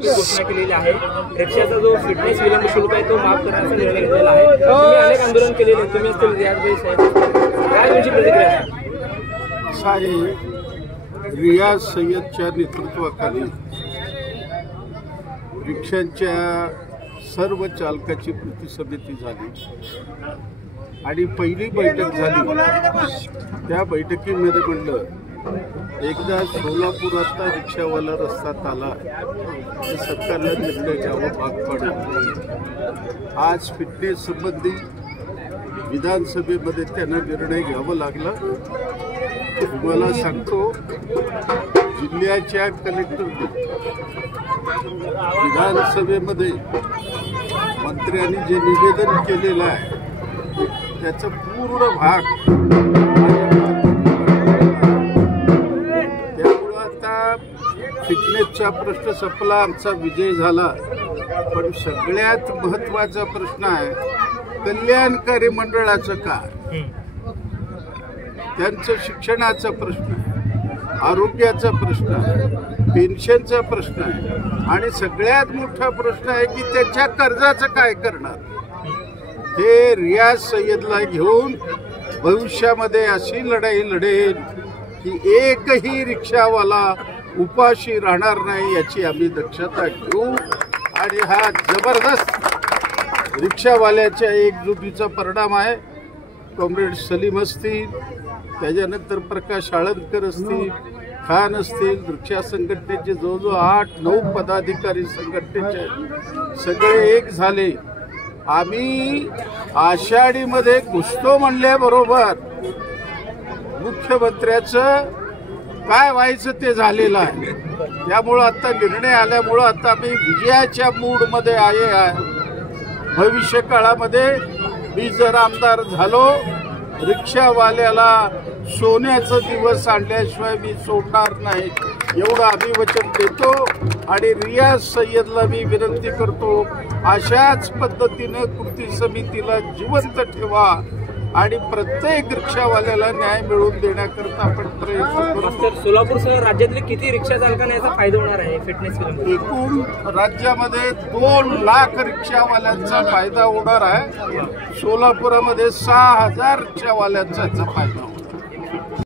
घोषणा केलेली आहे। रिक्षाचा जो फिटनेस विलंब शुल्क आहे तो माफ करण्याचा निर्णय घेतलेला आहे। तुम्ही अनेक आंदोलन केलेले, तुम्ही असतील रियाज साहेब, काय तुमची प्रतिक्रिया आहे? साहेब, रियाज सय्यदच्या नेतृत्वाखाली रिक्षांच्या सर्व चालकाची कृती समिती झाली आणि पहिली बैठक झाली। त्या बैठकीमध्ये म्हणलं, एकदा सोलापुरातला रिक्षावाला रस्त्यात आला तर सरकारला निर्णय घ्यावा भाग पडेल। आज फिटनेस संबंधी विधानसभेमध्ये त्यांना निर्णय घ्यावा लागला। तुम्हाला सांगतो, जिल्ह्याच्या कलेक्टरने विधानसभेमध्ये मंत्र्यांनी जे निवेदन केलेलं आहे त्याचा पूर्ण भाग, त्यामुळं आता फिटनेसचा प्रश्न संपला, आमचा विजय झाला। पण सगळ्यात महत्त्वाचा प्रश्न आहे कल्याणकारी मंडळाचं काय, त्यांचं शिक्षणाचा प्रश्न आहे, आरोग्याचा प्रश्न आहे, पेन्शनचा प्रश्न आहे आणि सगळ्यात मोठा प्रश्न आहे की त्याच्या कर्जाचं काय करणार। हे रियाज सय्यदला घेऊन भविष्यामध्ये अशी लढाई लढेल की एकही रिक्षावाला उपाशी राहणार नाही, याची आम्ही दक्षता घेऊ। आणि हा जबरदस्त रिक्षावाल्याच्या एकजुटीचा परिणाम आहे। कॉम्रेड सलीम असतील, त्याच्यानंतर प्रकाश आळंदकर असतील, खान असतील, रिक्षा संघटनेचे जवळजवळ 8-9 पदाधिकारी संघटनेचे सगळे एक झाले। आम्ही आषाढीमध्ये घुसतो म्हणल्याबरोबर मुख्यमंत्र्याचं काय व्हायचं ते झालेलं आहे। त्यामुळं आता निर्णय आल्यामुळं आता आम्ही विजयाच्या मूडमध्ये आहे। भविष्य काळामध्ये मी जर आमदार झालो, रिक्षावाल्याला सोन्याचा दिवस आणल्याशिवाय मी सोडणार नाही, एवढं आम्ही वचन देतो। आणि रियाज सय्यदला मी विनंती करतो, अशाच पद्धतीनं कृती समितीला जिवंत ठेवा आणि प्रत्येक रिक्षावाल्याला न्याय मिळवून देण्याकरता आपण प्रयत्न करू। सोलापूरसह राज्यातले किती रिक्षा चालकांना याचा फायदा होणार आहे फिटनेस विलंब? एकूण राज्यामध्ये 2 लाख रिक्षावाल्यांचा फायदा होणार आहे। सोलापुरामध्ये 6000 रिक्षावाल्यांचा याचा फायदा होणार।